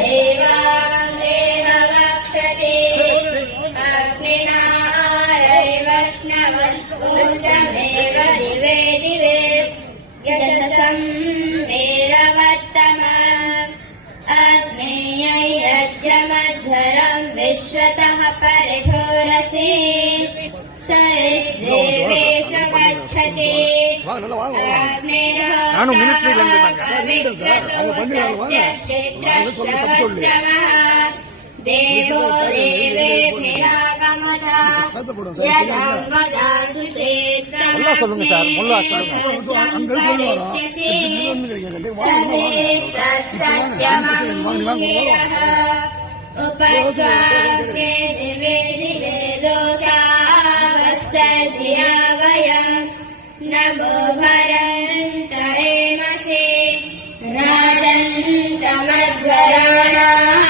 सदेवाङ्गेन वक्षते अग्निनारैवष्णवत्पूषमेव दिवे दिवे यशसं वीरवत्तम अग्नेयज्जमध्वरं विश्वतः परिभोरसि स देवेश गच्छति देवो देवेभिरागमदा यदा वदासु तत्सत्यमङ्गिरः उपस्वाग्रे दिवे दिवे दोषावस्तधिया वयम् नमो भरन्तरेमसे राजन्तमध्वराणाम्